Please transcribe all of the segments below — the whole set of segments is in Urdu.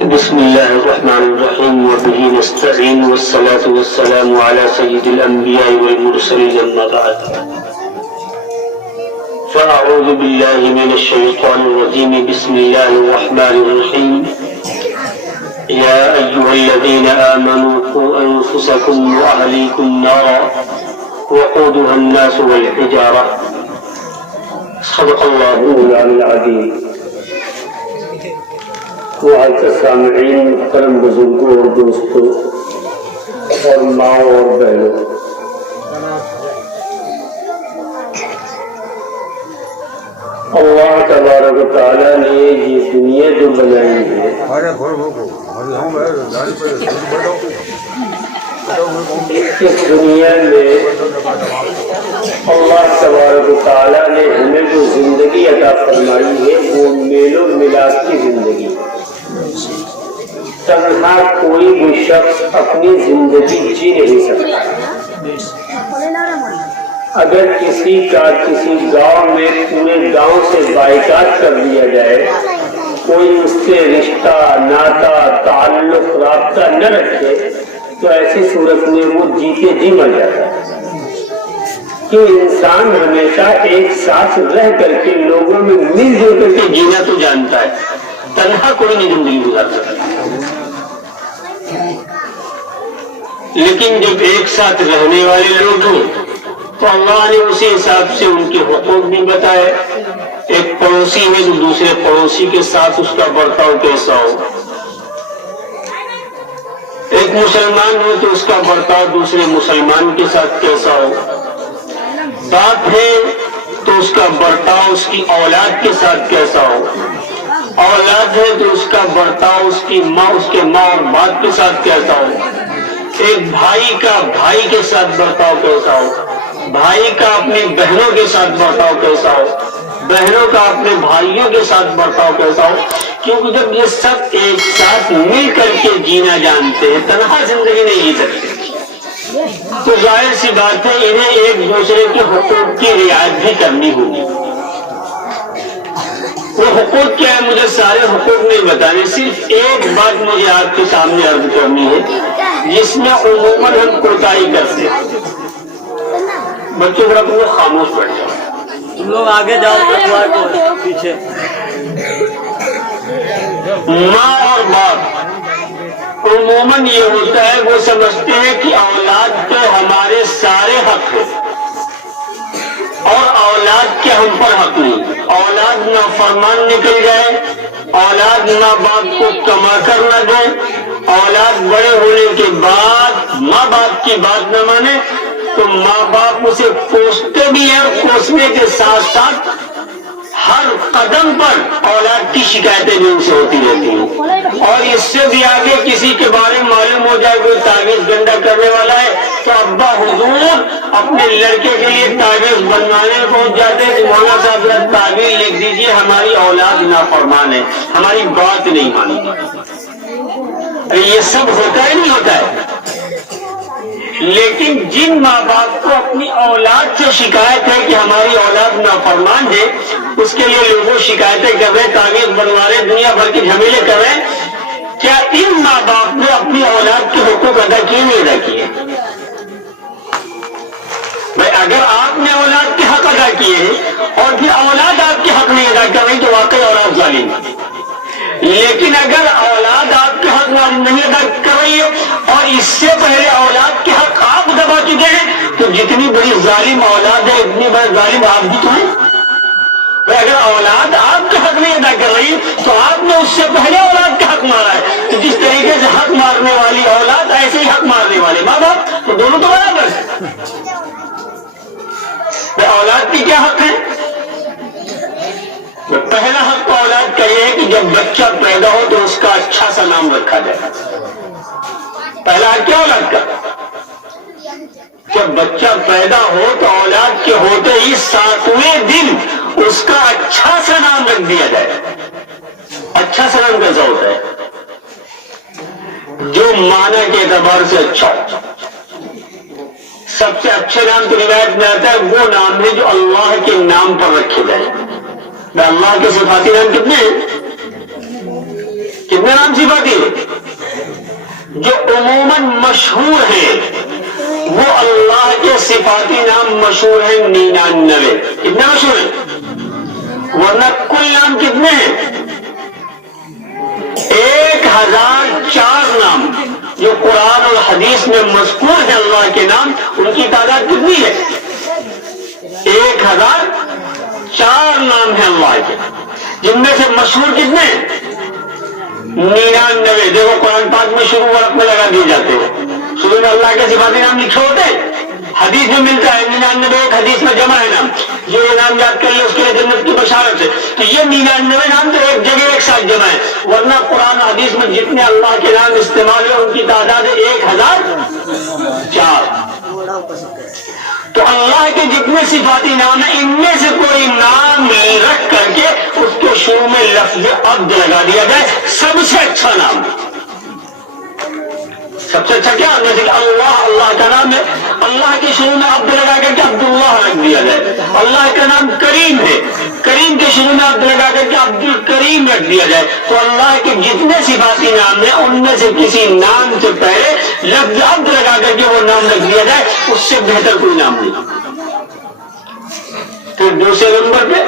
بسم الله الرحمن الرحيم وبه نستعين والصلاة والسلام على سيد الأنبياء والمرسلين أما بعد فأعوذ بالله من الشيطان الرجيم بسم الله الرحمن الرحيم يا أيها الذين آمنوا قوا أنفسكم وأهليكم نارا وقودها الناس والحجارة صدق الله العلي العظيم. معزز سامعین، محترم بزرگوں اور دوستوں اور ماں اور بہنوں، اللہ تبارک و تعالیٰ نے یہ دنیا جو بنائی ہے، اس دنیا میں اللہ تبارک و تعالیٰ نے ہمیں جو زندگی عطا فرمائی ہے وہ میل و ملاپ کی زندگی. تنہا کوئی بھی شخص اپنی زندگی جی نہیں سکتا. اگر کسی کا کسی گاؤں میں پورے گاؤں سے بائیکاٹ کر دیا جائے، کوئی اس سے رشتہ ناتا تعلق رابطہ نہ رکھے، تو ایسی صورت میں وہ جیتے جی مر جاتا ہے. کہ انسان ہمیشہ ایک ساتھ رہ کر کے لوگوں میں مل جل کر کے جینا تو جانتا ہے، تنہا کوئی نہیں زندگی گزار سکتا. لیکن جب ایک ساتھ رہنے والے لوگ ہوں تو اللہ نے اسی حساب سے ان کے حقوق بھی بتائے. ایک پڑوسی ہے تو دوسرے پڑوسی کے ساتھ اس کا برتاؤ کیسا ہو، ایک مسلمان ہے تو اس کا برتاؤ دوسرے مسلمان کے ساتھ کیسا ہو، باپ ہے تو اس کا برتاؤ اس کی اولاد کے ساتھ کیسا ہو، اولاد ہے تو اس کا برتاؤ اس کی ماں اس کے ماں اور باپ کے ساتھ کیسا ہو، ایک بھائی کا بھائی کے ساتھ برتاؤ کیسا ہو، بھائی کا اپنی بہنوں کے ساتھ برتاؤ کیسا ہو، بہنوں کا اپنے بھائیوں کے ساتھ برتاؤ کیسا ہو. کیونکہ جب یہ سب ایک ساتھ مل کر کے جینا جانتے ہیں، تنہا زندگی نہیں جی سکتے، تو ظاہر سی بات ہے انہیں ایک دوسرے کے حقوق کی رعایت بھی کرنی ہوگی. وہ حقوق کیا ہے؟ مجھے سارے حقوق نہیں بتانے، صرف ایک بات مجھے آپ کے سامنے عرض کرنی ہے جس میں عموماً ہم کوتاہی کرتے ہیں. بچوں ذرا تم لوگ خاموش بیٹھ جاؤ، تم لوگ آگے جاؤ پیچھے. ماں اور باپ عموماً یہ ہوتا ہے وہ سمجھتے ہیں کہ اولاد پہ ہمارے سارے حق ہیں اور اولاد کے ہم پر حق نہیں. اولاد نافرمان نکل جائے، اولاد ماں باپ کو کما کر نہ دے، اولاد بڑے ہونے کے بعد ماں باپ کی بات نہ مانے تو ماں باپ اسے کوستے بھی ہیں، کوسنے کے ساتھ ساتھ ہر قدم پر اولاد کی شکایتیں بھی ان سے ہوتی رہتی ہیں. اور اس سے بھی آگے کسی کے بارے میں معلوم ہو جائے کوئی تعویذ گنڈا کرنے والا ہے تو ابا حضور اپنے لڑکے کے لیے تعویذ بنوانے پہنچ جاتے ہیں کہ مولانا صاحب تعویذ لکھ دیجیے، ہماری اولاد نافرمان ہے، ہماری بات نہیں مانتی. یہ سب ہوتا ہے نہیں ہوتا ہے؟ لیکن جن ماں باپ کو اپنی اولاد سے شکایت ہے کہ ہماری اولاد نافرمان ہے، اس کے لیے لوگوں شکایتیں کر رہے، تعویذ بنوا رہے، دنیا بھر کے جھمیلے کر رہے، کیا ان ماں باپ نے اپنی اولاد کے حقوق ادا کیے نہیں ادا کیے؟ بھائی اگر آپ نے اولاد کے حق ادا کیے ہیں اور پھر اولاد آپ کے حق نہیں ادا کر رہی تو واقعی اولاد ظالم ہے. لیکن اگر اولاد آپ کے حق نہیں ادا کر رہی ہے اور اس سے پہلے اولاد کے حق آپ دبا چکے ہیں تو جتنی بڑی ظالم اولاد ہے اتنی بڑی ظالم آپ بھی تو ہیں. اگر اولاد آپ کے حق نہیں ادا کر رہی تو آپ نے اس سے پہلے اولاد کا حق مارا ہے. تو جس طریقے سے حق مارنے والی اولاد ایسے ہی حق مارنے والے ماں باپ، تو دونوں تو برابر ہیں. اولاد کی کیا حق ہے؟ پہلا حق تو اولاد کا یہ ہے کہ جب بچہ پیدا ہو تو اس کا اچھا سا نام رکھا جائے. پہلا حق کیا اولاد کا؟ جب بچہ پیدا ہو تو اولاد کے ہوتے ہی 7ویں دن اس کا اچھا سا نام رکھ دیا جائے. اچھا سا نام کیسا ہوتا ہے؟ جو معنی کے اعتبار سے اچھا ہو. سب سے اچھے نام تو روایت میں آتا ہے وہ نام ہے جو اللہ کے نام پر رکھے جائے. اللہ کے صفاتی نام کتنے ہیں؟ کتنے نام صفاتی ہیں جو عموماً مشہور ہیں؟ وہ اللہ کے صفاتی نام مشہور ہیں 99. کتنے مشہور ہیں؟ ورنہ کل نام کتنے ہیں؟ 1004 نام جو قرآن اور حدیث میں مذکور ہے اللہ کے نام، ان کی تعداد کتنی ہے؟ 1004 نام ہے اللہ کے، جن میں سے مشہور کتنے ہیں؟ 99. دیکھو قرآن پاک میں شروع ورق میں لگا دیے جاتے ہیں، شروع میں اللہ کے صفاتی نام لکھے ہوتے ہیں، حدیث میں ملتا ہے 99. ایک حدیث میں جمع ہے نام، جو یہ نام یاد کر لے اس کے لیے جنت کی بشارت ہے. تو یہ 99 نام تو ایک جگہ ایک ساتھ جمع ہے، ورنہ قرآن حدیث میں جتنے اللہ کے نام استعمال ہوئے ان کی تعداد ہے 1004. تو اللہ کے جتنے صفاتی نام ہیں ان میں سے کوئی نام رکھ کر کے اس کے شروع میں لفظ عبد لگا دیا جائے، سب سے اچھا نام. سب سے اچھا کیا؟ جیسے کہ اللہ کا نام ہے، اللہ کے شروع میں عبد لگا کر کے عبداللہ رکھ دیا جائے. اللہ کا نام کریم ہے، کریم کے شروع میں عبد لگا کر کے عبد الکریم رکھ دیا جائے. تو اللہ کے جتنے صفاتی نام ہیں ان میں سے کسی نام سے پہلے لفظ عبد لگا کر کے وہ نام رکھ دیا جائے، اس سے بہتر کوئی نام نہیں. پھر دوسرے نمبر پہ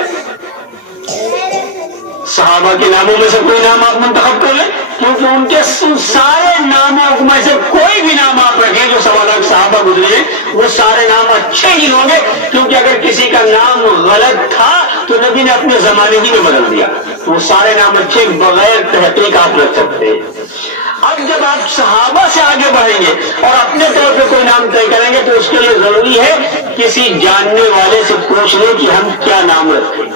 صحابہ کے ناموں میں سے کوئی نام آپ منتخب کر لیں، کیونکہ ان کے سارے ناموں میں سے کوئی بھی نام آپ رکھیں جو سوالات صحابہ گزرے ہیں وہ سارے نام اچھے ہی ہوں گے، کیونکہ اگر کسی کا نام غلط تھا تو نبی نے اپنے زمانے ہی میں بدل دیا. وہ سارے نام اچھے بغیر تحقیق آپ رکھ سکتے ہیں. اب جب آپ صحابہ سے آگے بڑھیں گے اور اپنے طور پہ کوئی نام طے کریں گے تو اس کے لیے ضروری ہے کسی جاننے والے سے پوچھ لیں کہ ہم کیا نام رکھیں.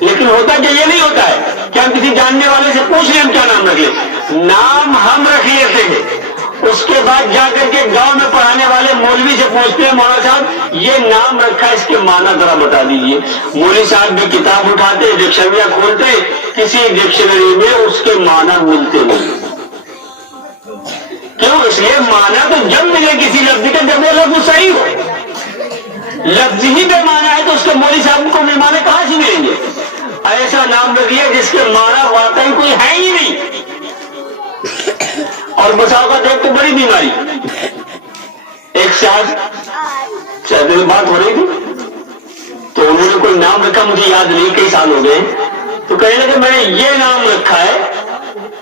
لیکن ہوتا کہ یہ نہیں ہوتا ہے کہ ہم کسی جاننے والے سے پوچھ لیں ہم کیا نام رکھ لیں. نام ہم رکھ لیتے ہیں، اس کے بعد جا کر کے گاؤں میں پڑھانے والے مولوی سے پوچھتے ہیں مولانا صاحب یہ نام رکھا ہے اس کے معنی ذرا بتا دیجیے. مولوی صاحب بھی کتاب اٹھاتے ڈکشنریاں کھولتے، کسی ڈکشنری میں اس کے معنی ملتے نہیں. کیوں؟ اس لیے معنی تو جب ملے کسی لفظ کا جب وہ لفظ صحیح ہو. لفظ ہی بے معنی ہے تو اس کے مولوی صاحب کو بے معنی کہاں سے ملیں گے؟ ایسا نام رکھیے جس کے معنی واقعی کوئی ہے ہی نہیں. اور مساوقات ایک تو بڑی بیماری. ایک شاید بات ہو رہی تھی تو انہوں نے کوئی نام رکھا، مجھے یاد نہیں کئی سال ہو گئے، تو کہنے لگے میں نے یہ نام رکھا ہے.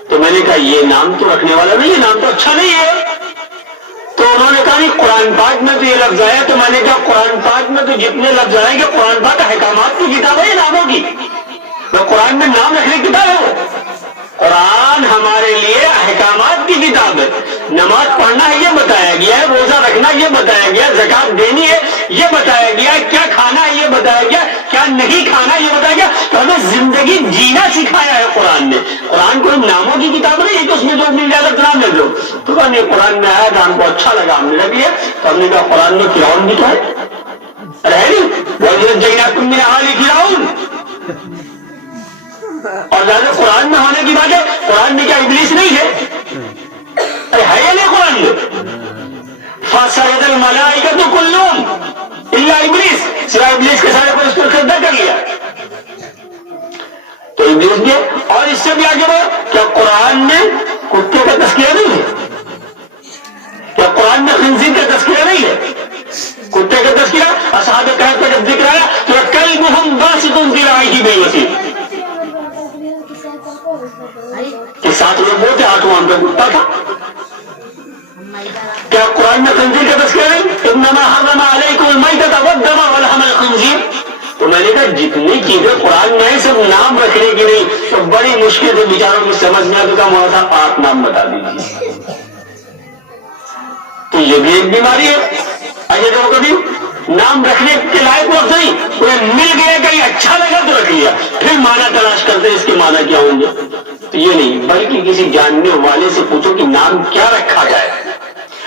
تو میں نے کہا یہ نام تو رکھنے والا نہیں، یہ نام تو اچھا نہیں ہے. تو انہوں نے کہا نہیں قرآن پاک میں تو یہ لفظ آیا. تو میں نے کہا قرآن پاک میں تو جتنے لفظ آئیں گے قرآن پاک احکامات کی کتاب ہے یہ ناموں کی. قرآن میں نام رکھنے کی کتاب ہے وہ. قرآن ہمارے لیے احکامات کی کتاب ہے. نماز پڑھنا ہے یہ بتایا گیا ہے، روزہ رکھنا یہ بتایا گیا، زکات دینی ہے یہ بتایا گیا، کیا کھانا ہے یہ بتایا گیا، کیا نہیں کھانا یہ بتایا گیا. تو ہمیں زندگی جینا سکھایا ہے قرآن نے. قرآن کوئی ناموں کی کتاب نہیں ہے کہ اس میں جو مل جائے نام لے لو. تو کہا نہیں قرآن میں آیا تھا ہم کو اچھا لگا ہم نے رکھ لیا. تو ہم نے کہا قرآن میں فرعون بھی تو ہے. اور زیادہ قرآن میں ہونے کی بات ہے، قرآن میں کیا ابلیس نہیں ہے؟ ہے یا نہیں قرآن میں؟ فَسَجَدَ الْمَلَائِكَةُ كُلُّهُمْ إِلَّا إِبْلِيسَ، سوائے ابلیس کے سارے پر اس کو سجدہ کر لیا. تو ابلیس نے، اور اس سے بھی آگے بڑھو، کیا قرآن میں کتے کا تذکرہ نہیں ہے؟ کیا قرآن میں خنزیر کا تذکرہ نہیں ہے؟ کتے کا تذکرہ اصحاب کہف کا جب ذکر آیا تو کلبہم باسط ذراعیہ بالوصیل کہ 7 لوگ وہ تھے 8واں ان پہ کتا تھا. کیا قرآن میں خنزیر کا تذکرہ نہیں؟ انما حرم علیکم المیتۃ والدم ولحم الخنزیر. تو میں نے کہا جتنی چیزیں قرآن میں سب نام رکھنے کی نہیں تو بڑی مشکل سے بیچاروں کی سمجھ میں آتا مولانا صاحب 8 نام بتا دیجیے. تو یہ بھی ایک بیماری ہے. آئیے دیکھو کبھی نام رکھنے کے لائق وقت نہیں، انہیں مل گیا کہیں اچھا لگا تو رکھ لیا، پھر معنی تلاش کرتے اس کے معنی کیا ہوں گے. تو یہ نہیں، بلکہ کسی جاننے والے سے پوچھو کہ نام کیا رکھا جائے.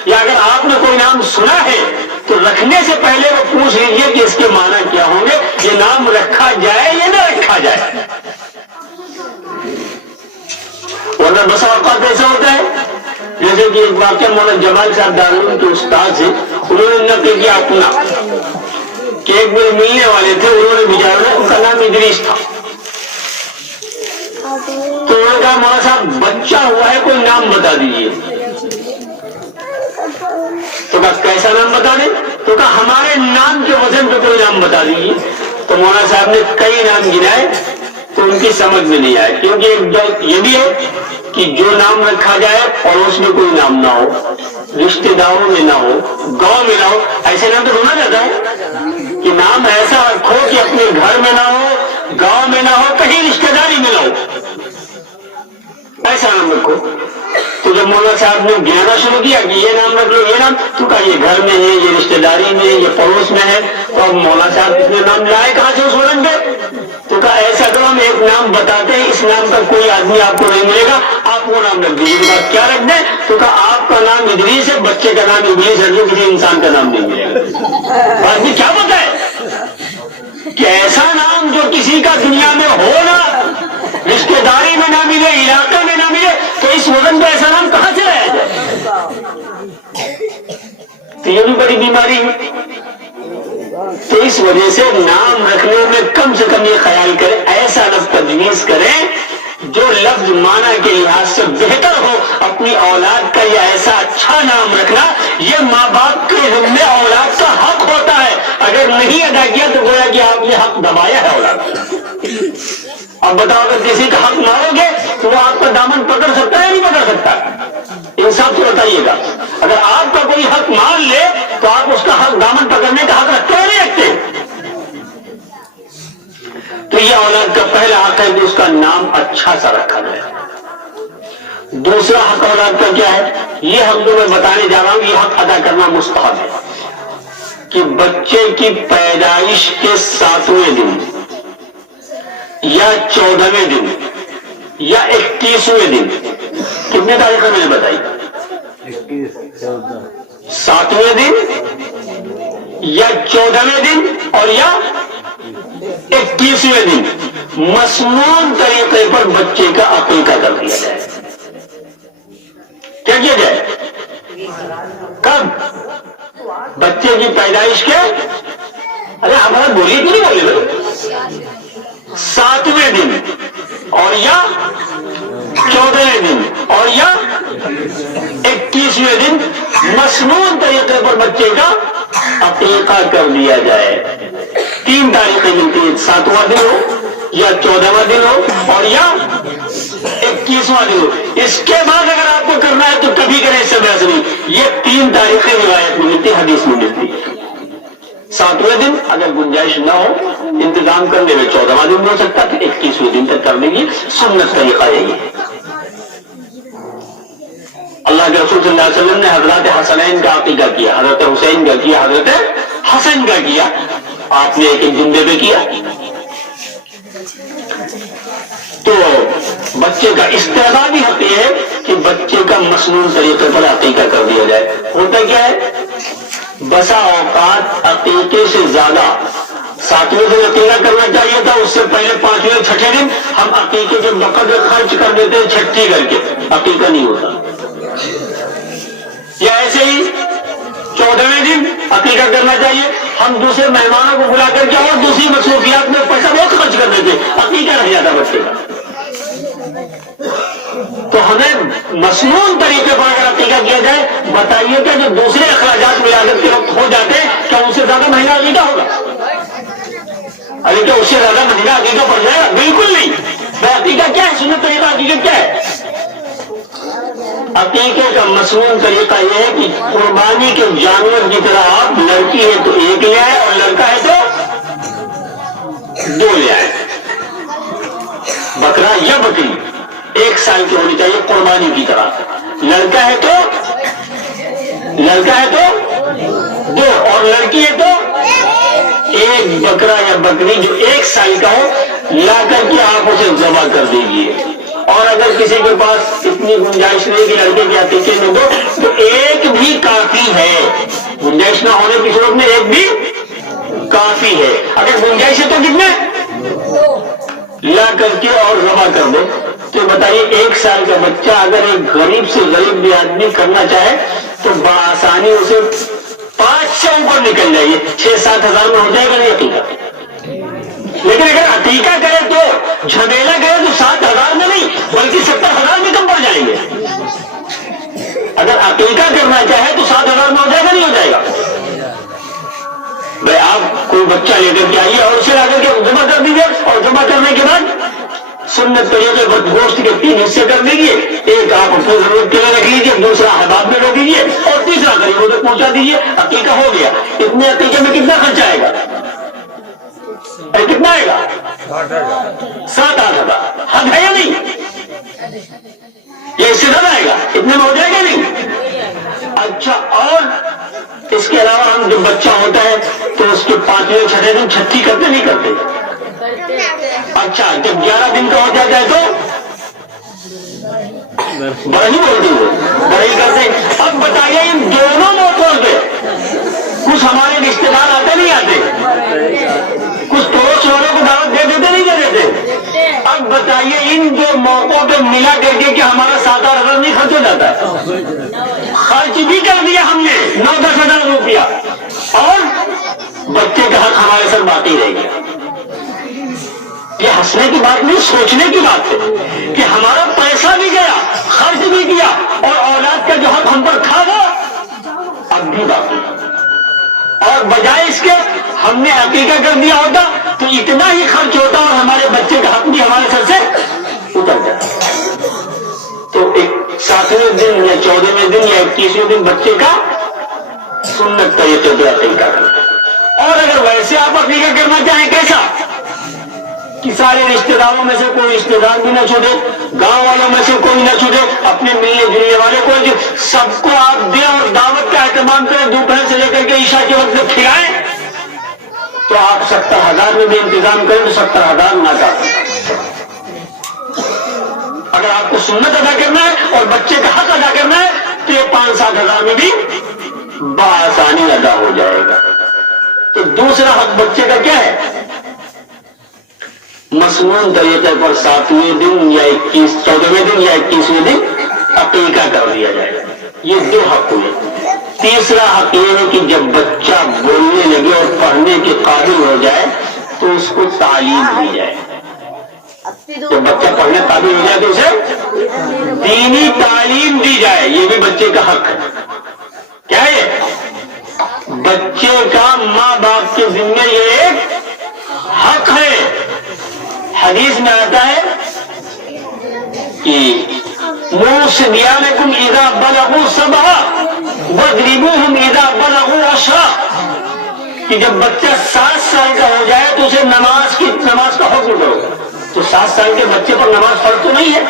یا اگر آپ نے کوئی نام سنا ہے تو رکھنے سے پہلے وہ پوچھ لیجیے کہ اس کے معنی کیا ہوں گے، یہ نام رکھا جائے یا نہ رکھا جائے. ورنہ بسا اوقات ایسا ہوتا ہے جیسے کہ ایک واقعہ مولانا جمال صاحب دارالعلوم کے استاد سے انہوں نے نقل کیا اپنا کہ ایک میرے ملنے والے تھے، انہوں نے بیچارے ان کا نام ادریس تھا. تو انہوں نے کہا مولانا صاحب بچہ ہوا ہے کوئی نام بتا دیجیے. تو کہا کیسا نام بتا دیں؟ تو کہا ہمارے نام کے وزن پہ کوئی نام بتا دیجیے. تو مولانا صاحب نے کئی نام گنائے تو ان کی سمجھ میں نہیں آئے، کیونکہ یہ بھی ہے کہ جو نام رکھا جائے پڑوس میں کوئی نام نہ ہو، رشتے داروں میں نہ ہو، گاؤں میں نہ ہو. ایسے نام تو ڈھونڈا جاتا ہے کہ نام ایسا رکھو کہ اپنے گھر میں نہ ہو، گاؤں میں نہ ہو، کہیں رشتے داری میں نہ ہو، ایسا نام رکھو. تو جب مولانا صاحب نے گنانا شروع کیا کہ یہ نام رکھ لو، یہ نام، تو کہا یہ گھر میں ہے، یہ رشتے داری میں، یہ پڑوس میں ہے. تو اب مولانا صاحب اتنے نام لائے کہاں سے اس وزن پہ؟ تو کہا ایسا کرو ہم ایک نام بتاتے ہیں، اس نام پر کوئی آدمی آپ کو نہیں ملے گا، آپ وہ نام رکھ دیجیے. تو کہا کیا رکھ دیں؟ تو کہا آپ کا نام ادریس ہے، بچے کا نام ابلیس ہے، جو کسی انسان کا نام نہیں ملے گا. آدمی کیا بتائے کہ ایسا نام جو کسی کا دنیا میں ہو نہ، رشتے داری میں نہ ملے، علاقے میں نہ ملے، تو اس وزن پہ ایسا نام کہاں سے لایا جائے؟ تو یہ بھی بڑی بیماری ہے. تو اس وجہ سے نام رکھنے میں کم سے کم یہ خیال کریں ایسا لفظ تجویز کریں جو لفظ معنی کے لحاظ سے بہتر ہو. اپنی اولاد کا یہ ایسا اچھا نام رکھنا، یہ ماں باپ کے ذمہ اولاد کا حق ہوتا ہے. اگر نہیں ادا کیا تو گویا کہ آپ نے حق دبایا ہے اولاد کا. اب بتاؤ اگر کسی کا حق مارو گے تو وہ آپ کا دامن پکڑ سکتا ہے یا نہیں پکڑ سکتا؟ انصاف سے بتائیے گا. اگر آپ کا کوئی حق مان لے تو آپ اس کا حق دامن پکڑنے کا حق رکھتے ہیں نہیں رکھتے؟ تو یہ اولاد کا پہلا حق ہے کہ اس کا نام اچھا سا رکھا جائے. دوسرا حق اولاد کا کیا ہے؟ یہ حق جو میں بتانے جا رہا ہوں، یہ حق ادا کرنا مستحب ہے کہ بچے کی پیدائش کے 7ویں دن یا 14ویں دن یا 21ویں دن، کتنے تاریخیں میں نے بتائی؟ 7ویں دن یا 14ویں دن اور یا 21ویں دن مسنون طریقے پر بچے کا عقیقہ کر دیا جائے. کیا کیا جائے؟ کب؟ بچے کی پیدائش کے، ارے ہمارا بولیے کیوں نہیں بولے؟ 7ویں دن اور یا 14ویں دن اور یا 21ویں دن مسنون طریقے پر بچے کا عقیقہ کر دیا جائے. 3 تاریخیں ملتی ہیں، 7واں دن ہو یا 14واں دن ہو اور یا 21واں دن ہو. اس کے بعد اگر آپ کو کرنا ہے تو کبھی کریں، اس سے بحث نہیں. یہ 3 تاریخیں روایت میں ملتی، حدیث میں ملتی. 7ویں دن اگر گنجائش نہ ہو انتظام کرنے میں 14واں دن بھی ہو سکتا ہے، 21ویں دن تک کرنے کی سنت طریقہ یہی ہے. اللہ کے رسول صلی اللہ علیہ وسلم نے حضرات حسنین کا عقیقہ کیا، حضرت حسین کا کیا، حضرت حسن کا کیا. آپ نے ایک جندے پہ کیا. تو بچے کا استعدادی حق یہ ہے کہ بچے کا مسنون طریقے پر عقیقہ کر دیا جائے. ہوتا کیا ہے، بسا اوقات عقیقے سے زیادہ 7ویں دن عقیقہ کرنا چاہیے تھا، اس سے پہلے 5ویں 6ٹھے دن ہم عقیقے کے بقدر خرچ کر دیتے ہیں، چھٹی کر کے عقیقہ نہیں ہوتا. یا ایسے ہی 14ویں دن عقیقہ کرنا چاہیے، ہم دوسرے مہمانوں کو بلا کر کے اور دوسری مصروفیات میں پیسہ بہت خرچ کر دیتے، عقیقہ رہ جاتا بچے کا. تو ہمیں مسنون طریقے پر اگر عقیقہ کیا جائے، بتائیے کہ جو دوسرے اخراجات ولادت کے وقت ہو جاتے ہیں کیا ان سے زیادہ مہنگا عقیقہ ہوگا؟ ارے کیا اس سے زیادہ مہنگا عقیقہ پڑ جائے گا؟ بالکل نہیں. عقیقہ کیا ہے؟ سنت طریقہ عقیقہ کیا ہے؟ عقیقے کا مسنون طریقہ یہ ہے کہ قربانی کے جانور کی طرح آپ لڑکی ہے تو ایک لے آئے اور لڑکا ہے تو 2 لے آئے. بکرا یا بکری 1 سال کی ہونی چاہیے قربانی کی طرح. لڑکا ہے تو 2 اور لڑکی ہے تو 1 بکرا یا بکری جو 1 سال کا ہو لا کر کے آپ اسے ذبح کر دیجیے. اور اگر کسی کے پاس اتنی گنجائش نہیں کہ لڑکے کے عقیقے میں دو تو 1 بھی کافی ہے. گنجائش نہ ہونے کی صورت میں 1 بھی کافی ہے. اگر گنجائش ہے تو کتنے لا کر کے اور ذبح کر دو. تو بتائیے 1 سال کا بچہ اگر ایک غریب سے غریب بھی آدمی کرنا چاہے تو بآسانی اسے 5 سے اوپر نکل جائیے، 6-7 ہزار میں ہو جائے گا نہیں عقیقہ. لیکن اگر عقیقہ کرے تو جھمیلا کرے تو 7,000 میں نہیں بلکہ 70,000 میں کم پڑ جائیں گے. اگر عقیقہ کرنا چاہے تو 7,000 میں ہو جائے گا نہیں ہو جائے گا؟ بھائی آپ کوئی بچہ لے کر کے آئیے اور اسے لا کر کے جمع کر دیجیے اور جمع کرنے کے بعد سنت طریقے پر گوشت کے 3 حصے کر دیجیے. ایک آپ اپنی ضرورت کے لیے رکھ لیجیے, دوسرا احباب میں رکھ دیجیے اور تیسرا غریبوں تک پہنچا دیجیے. عقیقہ ہو گیا. اتنے عقیقے میں کتنا خرچہ آئے گا؟ کتنا آئے گا؟ 7-8 ہزار. حد ہے یا نہیں؟ یہ اس سے زیادہ آئے گا؟ اتنے میں ہو جائے گا نہیں؟ اچھا, اور اس کے علاوہ ہم جب بچہ ہوتا ہے تو اس کے 5ویں 6 دن چھٹی کرتے نہیں کرتے؟ اچھا, جب 11 دن کا ہو جاتا ہے تو بڑی بولتی ہے, بڑی کرتے. اب بتائیے ان دونوں موقعوں پہ کچھ ہمارے رشتے دار آتے نہیں آتے؟ کچھ پڑوس والوں کو دعوت دے دیتے نہیں دے دیتے؟ اب بتائیے ان دو موقعوں پہ ملا کر کے کہ ہمارا 7-8 ہزار نہیں خرچ ہو جاتا ہے؟ خرچ بھی کر دیا ہم نے 9-10 ہزار روپیہ, اور بچے کا حق ہمارے ساتھ باقی رہ گیا. یہ ہنسنے کی بات نہیں, سوچنے کی بات ہے کہ ہمارا پیسہ بھی گیا, خرچ بھی کیا, اور اولاد کا جو حق ہم پر کھا گیا اب بھی باقی. اور بجائے اس کے ہم نے عقیقہ کر دیا ہوتا تو اتنا ہی خرچ ہوتا اور ہمارے بچے کا حق بھی ہمارے سر سے اتر جاتا. تو ایک 7ویں دن یا 14ویں دن یا 21ویں دن بچے کا سنت طریقے سے عقیقہ کرتے. اور اگر ویسے آپ عقیقہ کرنا چاہیں کیسا کہ سارے رشتہ داروں میں سے کوئی رشتہ دار بھی نہ چھوٹے, گاؤں والوں میں سے کوئی نہ چھوٹے, اپنے ملنے جلنے والے کو سب کو آپ دیں اور دعوت کا اہتمام کریں, دوپہر سے لے کر کے عشاء کے وقت جب کھلائیں تو آپ 70,000 میں بھی انتظام کریں تو 70,000 ناکافی. اگر آپ کو سنت ادا کرنا ہے اور بچے کا حق ادا کرنا ہے تو یہ 5-7 ہزار میں بھی بآسانی ادا ہو جائے گا. تو دوسرا حق بچے کا کیا ہے؟ مسنون طریقے پر 7ویں دن یا 14ویں دن یا 21ویں دن عقیقہ کر دیا جائے گا. یہ 2 حق ہوئے. تیسرا حق یہ ہے کہ جب بچہ بولنے لگے اور پڑھنے کے قابل ہو جائے تو اس کو تعلیم دی جائے. جب بچہ پڑھنے قابل ہو جائے تو اسے دینی تعلیم دی جائے. یہ بھی بچے کا حق ہے. کیا ہے؟ بچے کا ماں باپ کے ذمہ یہ ایک حق ہے. حدیث میں آتا ہے کہ موصبیانکم اذا بلغوا 7 واضربوہم اذا بلغوا 10, کہ جب بچہ 7 سال کا ہو جائے تو اسے نماز کا حکم کرو. تو 7 سال کے بچے پر نماز فرض تو نہیں ہے.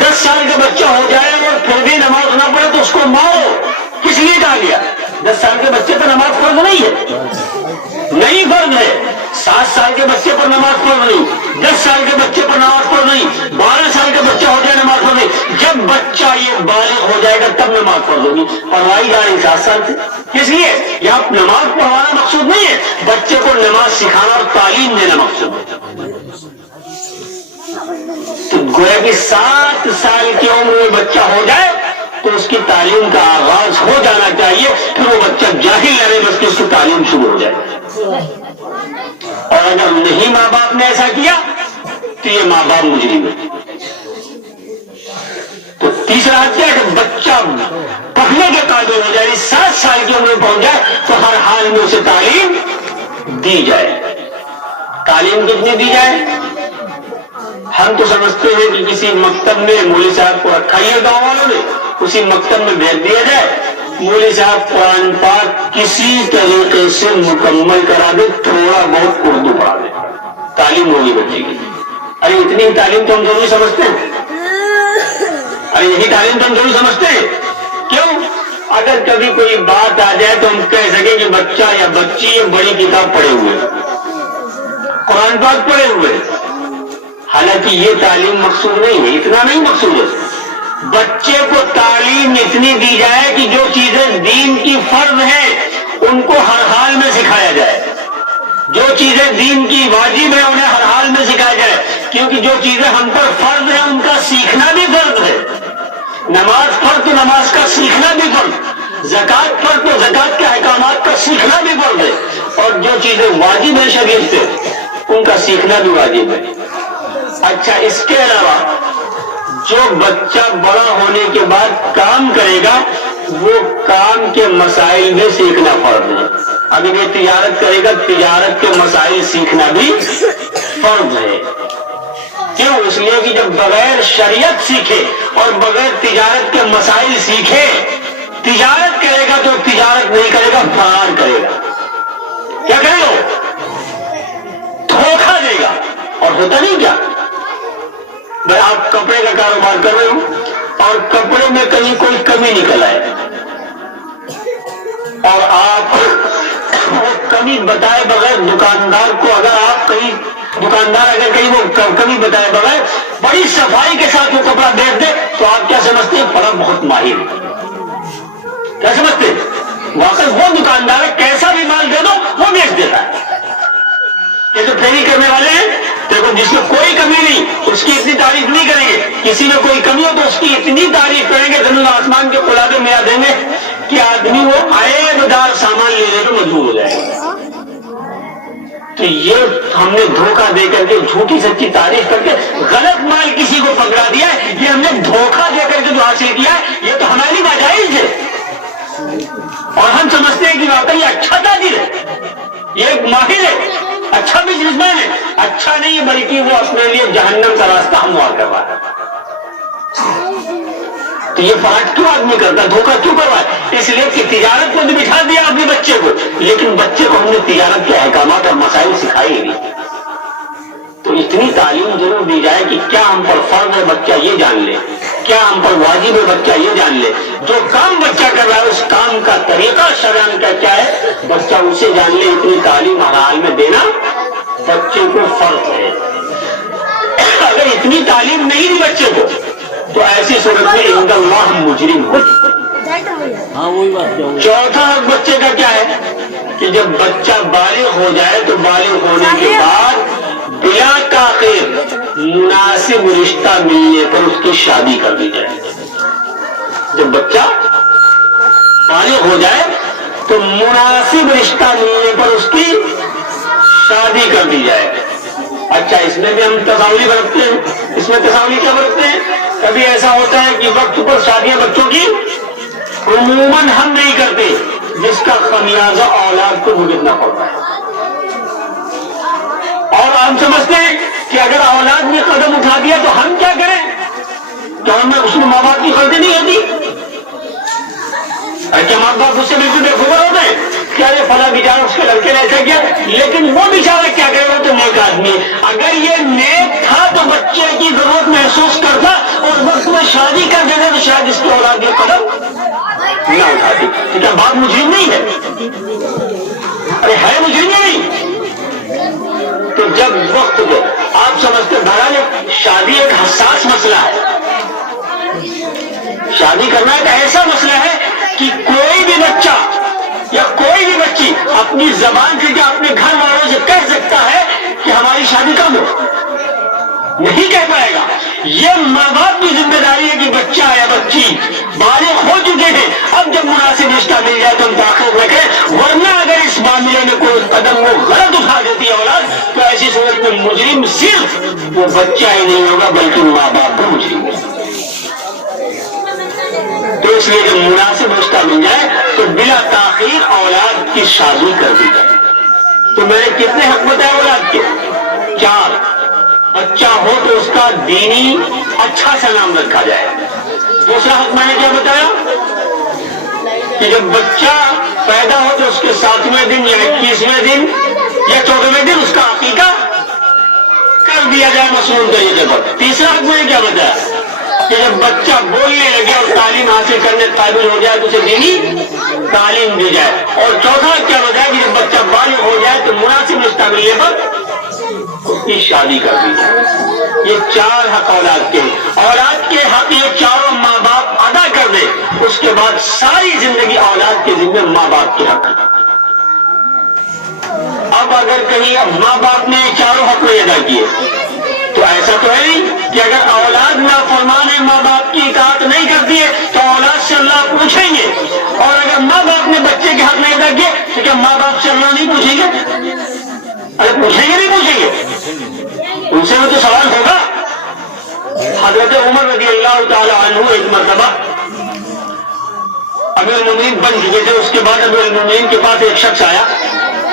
10 سال کا بچہ ہو جائے اور پھر بھی نماز نہ پڑھے تو اس کو مارو. کس لیے کہا گیا؟ 10 سال کے بچے پر نماز فرض نہیں ہے, نہیں فرض ہے. 7 سال کے بچے پر نماز پڑھ نہیں, 10 سال کے بچے پر نماز پڑھ نہیں, 12 سال کا بچہ ہو جائے نماز پڑھ نہیں. جب بچہ یہ بالغ ہو جائے گا تب نماز پڑھ ہوگی. پڑھوائی جا رہی 7 سال سے. کس لیے؟ یہاں نماز پڑھوانا مقصود نہیں ہے, بچے کو نماز سکھانا اور تعلیم دینا مقصود ہے. تو گویا کہ 7 سال کی عمر میں بچہ ہو جائے تو اس کی تعلیم کا آغاز ہو جانا چاہیے. پھر وہ بچہ جاہل رہے بس کہ اس کی تعلیم شروع ہو جائے. اور اگر نہیں ماں باپ نے ایسا کیا تو یہ ماں باپ مجرم ہے. تو تیسرا حق کیا ہے کہ بچہ پڑھنے کے قابل ہو جائے, 7 سال کی عمر میں پہنچ جائے تو ہر حال میں اسے تعلیم دی جائے. تعلیم کتنی دی جائے؟ ہم تو سمجھتے ہیں کہ کسی مکتب میں مولوی صاحب کو رکھا ہی ہے گاؤں والوں نے, اسی مکتب میں بھیج دیا جائے, مولوی صاحب قرآن پاک کسی طریقے سے مکمل کرا دے, تھوڑا بہت اردو پڑھا دے, تعلیم ہوگی بچے کی. ارے اتنی تعلیم تو ہم ضروری سمجھتے ہیں. ارے یہی تعلیم تو ہم ضروری سمجھتے ہیں. کیوں؟ اگر کبھی کوئی بات آ جائے تو ہم کہہ سکیں کہ بچہ یا بچی یہ بڑی کتاب پڑھے ہوئے, قرآن پاک پڑھے ہوئے. حالانکہ یہ تعلیم مقصود نہیں ہے, اتنا نہیں مقصود ہے. بچے کو تعلیم اتنی دی جائے کہ جو چیزیں دین کی فرض ہیں ان کو ہر حال میں سکھایا جائے, جو چیزیں دین کی واجب ہیں انہیں ہر حال میں سکھایا جائے, کیونکہ جو چیزیں ہم پر فرض ہیں ان کا سیکھنا بھی فرض ہے. نماز فرض تو نماز کا سیکھنا بھی فرض, زکات پر تو زکات کے احکامات کا سیکھنا بھی فرض ہے، اور جو چیزیں واجب ہیں شریعت سے ان کا سیکھنا بھی واجب ہے۔ اچھا، اس کے علاوہ جو بچہ بڑا ہونے کے بعد کام کرے گا وہ کام کے مسائل بھی سیکھنا فرض ہے۔ اگر یہ تجارت کرے گا تجارت کے مسائل سیکھنا بھی فرض ہے۔ کیوں؟ اس لیے کہ جب بغیر شریعت سیکھے اور بغیر تجارت کے مسائل سیکھے تجارت کرے گا تو تجارت نہیں کرے گا، فرار کرے گا۔ کیا کرے گا؟ دھوکہ دے گا۔ اور ہوتا نہیں کیا، بھائی آپ کپڑے کا کاروبار کر رہے ہو اور کپڑے میں کہیں کوئی کمی نکل آئے اور آپ وہ کمی بتائے بغیر دکاندار کو، اگر آپ کہیں دکاندار اگر کہیں وہ کمی بتائے بغیر بڑی صفائی کے ساتھ وہ کپڑا بیچ دے تو آپ کیا سمجھتے ہیں؟ بڑا بہت ماہر ہے۔ کیا سمجھتے ہیں؟ واقعی وہ دکاندار کیسا بھی مال دے دو وہ بیچ دیتا ہے۔ یہ تو پھیری کرنے والے ہیں، دیکھو جس میں کوئی کمی نہیں اس کی اتنی تعریف نہیں کریں گے، کسی میں کوئی کمی ہو تو اس کی اتنی تعریف کریں گے زمین آسمان کے قلابے ملا دیں گے کہ آدمی وہ عیب دار سامان لینے کو مجبور ہو جائے گا۔ تو یہ ہم نے دھوکہ دے کر کے جھوٹی سچی تعریف کر کے غلط مال کسی کو پکڑا دیا ہے، یہ ہم نے دھوکہ دے کر کے جو حاصل کیا ہے یہ تو ہماری ناجائز ہے، اور ہم سمجھتے ہیں کہ واقعی اچھا تاجر ہے، یہ ایک ماہر ہے، اچھا بزنس مین ہے۔ اچھا نہیں بلکہ وہ اپنے لیے جہنم کا راستہ ہموار کروا رہا ہے۔ تو یہ فرق کیوں آدمی کرتا ہے، دھوکہ کیوں کروائے؟ اس لیے کہ تجارت کو تو بٹھا دیا اپنے بچے کو، لیکن بچے کو ہم نے تجارت کے احکامات اور مسائل سکھائے نہیں۔ تو اتنی تعلیم ضرور دی جائے کہ کیا ہم پر فرض ہے بچہ یہ جان لے، کیا ہم پر واجب ہے بچہ یہ جان لے، جو کام بچہ کر رہا ہے اس کام کا طریقہ شرعاً کا کیا ہے بچہ اسے جان لے۔ اتنی تعلیم ہر حال میں دینا بچے کو فرض ہے۔ اگر اتنی تعلیم نہیں دی بچے کو تو ایسی صورت میں عند اللہ مجرم ہو۔ ہاں وہی بات کیا ہوئی۔ چوتھا حق بچے کا کیا ہے کہ جب بچہ بالغ ہو جائے تو بالغ ہونے کے بعد بلا تاخیر مناسب رشتہ ملنے پر اس کی شادی کر دی جائے۔ جب بچہ بالغ ہو جائے تو مناسب رشتہ ملنے پر اس کی شادی کر دی جائے۔ اچھا، اس میں بھی ہم تصاولی برتتے ہیں۔ اس میں تصاولی کیا برتتے ہیں؟ کبھی ایسا ہوتا ہے کہ وقت پر شادیاں بچوں کی عموماً ہم نہیں کرتے، جس کا خمیازہ اولاد کو بھگتنا پڑتا ہے۔ اور ہم سمجھتے ہیں کہ اگر اولاد نے قدم اٹھا دیا تو ہم کیا کریں؟ کیا ہمیں اس میں ماں باپ کی غلطی نہیں ہوتی؟ کیا ماں باپ اس سے بالکل بے خبر ہوتے ہیں؟ کیا یہ فلاں بیچارہ اس کے لڑکے نے ایسا کیا، لیکن وہ بیچارہ کیا کرے گا؟ تو نیک آدمی ہے۔ اگر یہ نیک تھا تو بچے کی ضرورت محسوس کرتا اور وقت میں شادی کر دیتا تو شاید اس کی اولاد یہ قدم نہ اٹھاتی۔ کیا بات مجرم نہیں ہے؟ ارے ہے مجرم نہیں؟ تو جب وقت پہ آپ سمجھتے بہرحال شادی ایک حساس مسئلہ ہے، شادی کرنا ایک ایسا مسئلہ ہے کہ کوئی بھی بچہ یا کوئی بھی بچی اپنی زبان سے یا اپنے گھر والوں سے کہہ سکتا ہے کہ ہماری شادی کب ہو، نہیں کہہ پائے گا۔ یہ ماں باپ کی ذمہ داری ہے کہ بچہ یا بچی بالغ ہو چکے ہیں، اب جب مناسب رشتہ مل جائے تو ہم تاخیر رکھیں، ورنہ اگر اس معاملے میں کوئی قدم وہ غلط اٹھا دیتی ہے اولاد تو ایسی صورت میں مجرم صرف وہ بچہ ہی نہیں ہوگا بلکہ ماں باپ بھی مجرم ہوگا۔ تو اس لیے جب مناسب رشتہ مل جائے تو بلا تاخیر اولاد کی شادی کر دی جائے۔ تو میں نے کتنے حق بتائے اولاد کے؟ 4۔ بچہ ہو تو اس کا دینی اچھا سا نام رکھا جائے۔ دوسرا حق میں نے کیا بتایا کہ جب بچہ پیدا ہو تو اس کے 7ویں دن یا 21ویں دن یا 14ویں دن اس کا عقیقہ کر دیا جائے مصنون طریقے پر۔ تیسرا حق میں نے کیا بتایا کہ جب بچہ بولنے لگے اور تعلیم حاصل کرنے قابل ہو جائے تو اسے دینی تعلیم دی جائے۔ اور چوتھا کیا بتایا کہ جب بچہ بالغ ہو جائے تو مناسب رشتہ ملنے پر اس کی شادی کر دی جائے۔ یہ 4 حق اولاد کے ہیں۔ اولاد کے حق یہ چاروں ماں باپ ادا کر دے، اس کے بعد ساری زندگی اولاد کے ذمہ ماں باپ کے حق۔ اب اگر کہیں ماں باپ نے یہ چاروں حق نہیں ادا کیے تو ایسا تو ہے نہیں کہ اگر اولاد نافرمان ہے، ماں باپ کی اطاعت نہیں کرتی ہے تو اولاد سے اللہ پوچھیں گے، اور اگر پوچھیں گے نہیں پوچھیں گے؟ ان سے تو سوال ہوگا. حضرت عمر رضی اللہ تعالی عنہ ایک مرتبہ امیر المومنین بن چکے تھے. اس کے بعد امیر المومنین کے پاس ایک شخص آیا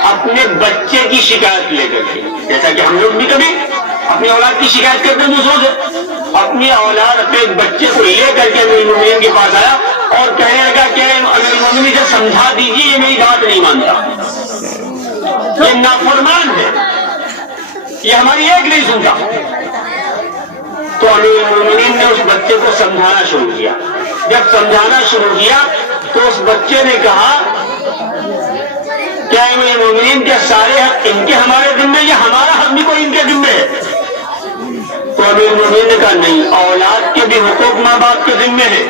اپنے بچے کی شکایت لے کر کے. جیسا کہ ہم لوگ بھی کبھی اپنی اولاد کی شکایت کرتے ہیں دوسروں سے, اپنی اولاد اپنے بچے کو لے کر کے امیر المومنین کے پاس آیا اور کہنے لگا کہ امیر المومنین سے سمجھا دیجیے یہ میری بات نہیں مانتا, یہ نافرمان ہے, یہ ہماری ایک نہیں سنتا. تو امیر المومنین نے اس بچے کو سمجھانا شروع کیا. جب سمجھانا شروع کیا تو اس بچے نے کہا کیا امیر المومنین کے سارے حق ان کے ہمارے ذمے یا ہمارا حق بھی کوئی ان کے ذمے ہے؟ تو امیر المومنین نے کہا نہیں, اولاد کے بھی حقوق ماں باپ کے ذمے ہے.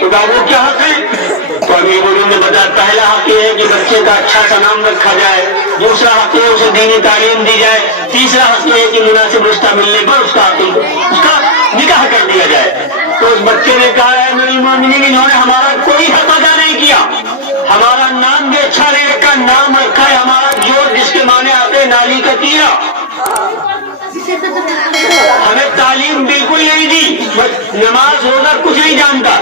تو کہا وہ کیا حق ہے؟ تو امیر المومنین نے بتایا پہلا حق یہ ہے کہ بچے کا اچھا سا نام رکھا جائے, دوسرا حق یہ ہے اسے دینی تعلیم دی جائے, تیسرا حق یہ ہے کہ مناسب رشتہ ملنے پر اس کا نکاح کر دیا جائے. تو اس بچے نے کہا ہے امیر المومنین انہوں نے ہمارا کوئی حق ادا نہیں کیا, ہمارا نام بھی اچھا نہیں رکھا, نام رکھا ہے ہمارا جوڑ جس کے معنی آتے ہیں نالی کا کیڑا. ہمیں تعلیم بالکل نہیں دی, نماز روزہ کچھ نہیں جانتا,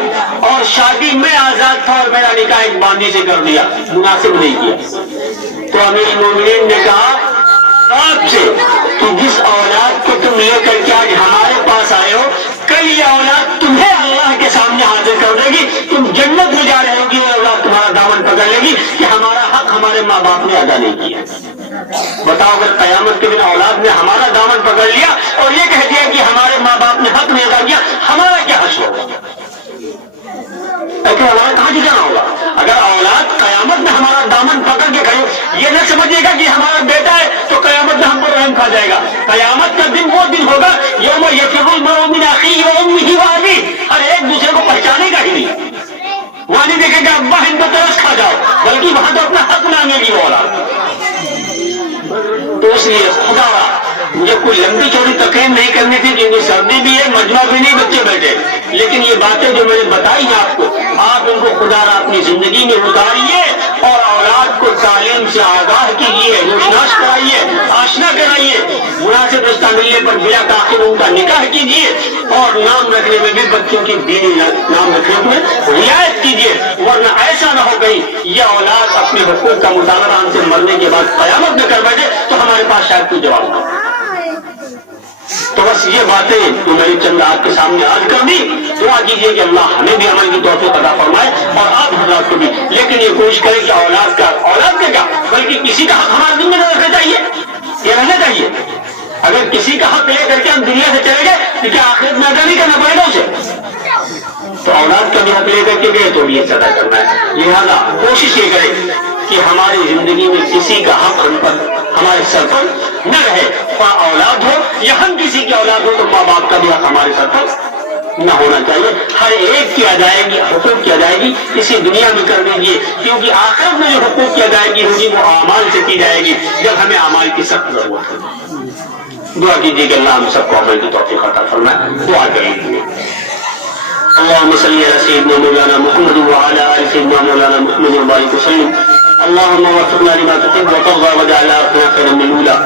اور شادی میں آزاد تھا اور میرا نکاح ایک باندھی سے کر دیا, مناسب نہیں کیا. تو امیر المومنین نے کہا آپ سے کہ جس اولاد کو تم لے کر کے آج ہمارے پاس آئے ہو, کل یہ اولاد تمہیں اللہ کے سامنے حاضر کر دے گی, تم جنت میں جا رہے گی اور اولاد تمہارا دامن پکڑ لے گی کہ ہمارا حق ہمارے ماں باپ نے ادا نہیں کیا. بتاؤ اگر قیامت کے دن اولاد نے ہمارا دامن پکڑ لیا اور یہ کہہ دیا کہ ہمارے ماں باپ نے حق نہیں ادا کیا, ہمارا کیا حشر ہوگا؟ ہمارا کہاں سے جانا ہوگا؟ اگر اولاد قیامت میں ہمارا دامن پکڑ کے کھڑی, یہ نہ سمجھے گا کہ ہمارا بیٹا ہے تو قیامت میں ہم کو رحم کھا جائے گا. قیامت کا دن وہ دن ہوگا یوم یفر المرء من اخیہ وامہ وابیہ, ہر ایک دوسرے کو پہچانے گا ہی نہیں. وہاں نہیں دیکھے گا ابا ہم کو ترس کھا جاؤ, بلکہ وہاں تو اپنا حق مانگے گی وہ اولاد. تو اس لیے خدا مجھے کوئی لمبی چوڑی تقریر نہیں کرنی تھی کیونکہ سردی بھی ہے, مجمع بھی نہیں, بچے بیٹھے, لیکن یہ باتیں جو میں نے بتائی ہیں آپ کو, آپ ان کو خدا را اپنی زندگی میں اتاریے اور اولاد کو تعلیم سے آگاہ کیجیے, روشناس کرائیے, آشنا کرائیے, مناسب رشتہ ملنے پر بلا تاخیر ان کا نکاح کیجیے, اور نام رکھنے میں بھی بچوں کی دینی نام رکھنے میں رعایت کیجیے. ورنہ ایسا نہ ہو گئی یہ اولاد اپنے حقوق کا مطالبہ ہم سے مرنے کے بعد قیامت میں کر بیٹھے تو ہمارے پاس شاید کوئی جواب نہ ہو. تو بس یہ باتیں جو میں نے چند آپ کے سامنے عرض کر دی, دعا کیجیے کہ اللہ ہمیں بھی عمل کی توفیق عطا فرمائے اور آپ حضرات کو بھی. لیکن یہ کوشش کریں کہ اولاد کا کیا بلکہ کسی کا حق ہمارے دل میں نہ رکھنا چاہیے, یہ رہنا چاہیے. اگر کسی کا حق لے کر کے ہم دنیا سے چلے گئے تو کیا آخرت میں ادا نہیں کرنا پڑے گا اسے؟ تو اولاد کا بھی حق لے کر کے گئے تو بھی یہ ادا کرنا ہے. لہٰذا کوشش یہ کریں کہ ہماری زندگی میں کسی کا حق ہم پر ہمارے سر پر نہ رہے, اور اولاد ہو یا ہم کسی کی اولاد ہو تو ماں باپ کا بھی حق ہمارے سر پر نہ ہونا چاہیے. ہر ایک کی ادائیگی, حقوق کی ادائیگی اسی دنیا میں کر دیجیے, کیونکہ آخرت میں جو حقوق کی ادائیگی ہوگی وہ اعمال سے کی جائے گی جب ہمیں اعمال کی سخت ضرورت ہوگی. دعا کیجیے کہ اللہ ہم سب کو عمل کی توفیق عطا فرمائے. دعا کریں. اللهم صل على سيدنا مولانا محمد وعلى آل سيدنا مولانا محمد وبارك وسلم. اللهم وفقنا لما تحب وترضى واجعل آخرنا خيرا من الأولى.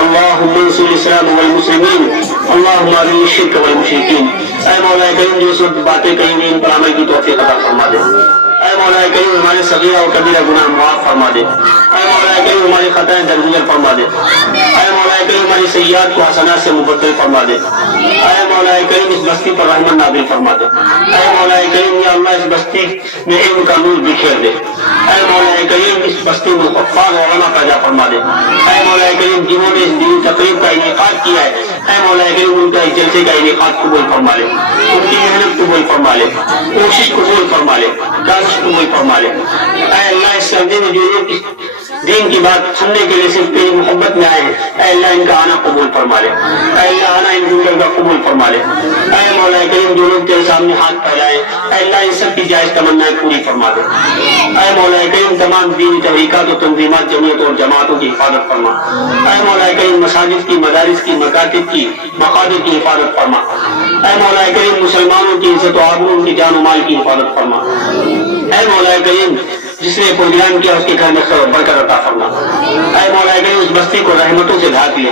اللهم انصر الإسلام والمسلمين. اللهم أذل الشرك والمشركين. اے مولا کریم جو سب باتیں کہیں گے ان پر عمل کی توفیق عطا فرما دے. اے مولا کریم ہمارے صغیرہ اور کبیرہ گناہ معاف فرما دے. اے مولا کریم ہماری خطائیں درگزر فرما دے. اے مولا کریم ہماری سیئات کو حسنات سے مبدل فرما دے. اے مولا کریم اس بستی پر رحمت نازل فرما دے. اے مولا کریم یا اللہ اس بستی میں علم کا نور بکھیر دے. اے مولا کریم اس بستی میں حفاظ اور علماء پیدا فرما دے. اے مولا کریم جنہوں نے اس دینی تقریب کا انعقاد کیا ہے, اے مولا کریم ان کا اس جلسے کا انعقاد قبول فرما لے, ان کی محنت قبول فرما لے, کوشش قبول فرما لے, کاش قبول فرما لے. اے اللہ اس سردی میں جو لوگ دین کی بات سننے کے لیے صرف تیری محبت میں آئے ہیں, اے اللہ ان کا آنا قبول فرما لے. اے اللہ آنا ان گنگل کا قبول فرما لے. اے مولا کریم جو لوگ تیرے سامنے ہاتھ پھیلائے, اے اللہ ان سب کی جائز تمنائیں پوری فرما دے. اے مولا کریم تمام دینی تحریکات و تنظیمات جمعیت اور جماعتوں کی حفاظت فرما. اے مولا کریم مساجد کی, مدارس کی, مکاتب کی, مقاصد کی حفاظت فرما. اے مولا کریم مسلمانوں کی عزت و آبرو, ان کی جان و مال کی حفاظت فرما. اے مولا کریم جس نے پروگرام کیا اس کے گھر میں خیر و برکت عطا فرما. اے مولا کریم اس بستی کو رحمتوں سے ڈھانپ لے.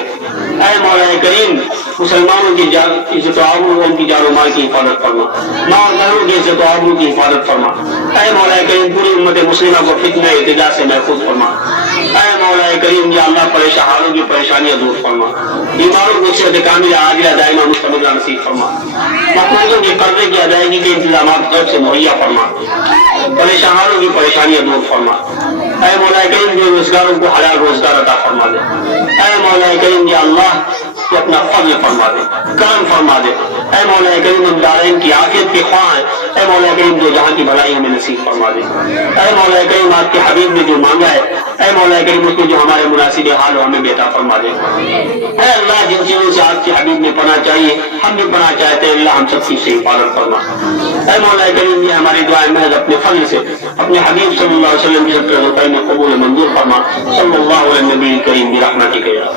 اے مولا کریم مسلمانوں کی عزت و آبرو ان کی جان و مال کی حفاظت فرما. ماں اور بہنوں کی عزت و آبرو کی حفاظت فرما. اے مولا کریم پوری امت مسلمہ کو فتنہ ارتجاع سے محفوظ فرما. اے مولا کریم یا اللہ پریشانوں کی پریشانیاں دور فرما. بیماروں کو صحت کاملہ عاجلہ دائمہ مستمرہ نصیب فرما. مقروضوں کے قرضے کی ادائیگی کے انتظامات طرف سے مہیا فرما. پریشانوں کی پریشانیاں دور فرما. اے مولا کریم جو روزگاروں کو حلال روزگار عطا فرما دے. اے مولا کریم یا اللہ تو اپنا فضل فرما دے، کرم فرما دے. اے مولا کریم ہم دارین کی عافیت کے خواہ ہیں. اے مولا کریم جو جہاں کی بھلائی ہمیں نصیب فرما دے. اے مولا کریم آپ کے حبیب نے جو مانگا ہے اے مولا کریم اس میں جو ہمارے مناسب حال ہو ہمیں بیٹا فرما دے. اے اللہ جن چیزوں سے آپ کے حبیب نے پناہ چاہیے ہم بھی پناہ چاہتے ہیں اللہ ہم سب چیز سے حفاظت فرما. اے مولا کریم یہ ہماری دعائیں محض اپنے فضل سے اپنے حبیب صلی اللہ علیہ وسلم کی میں قبول منظور فرما. صلی اللہ علیہ نبی کریم برحمتک یا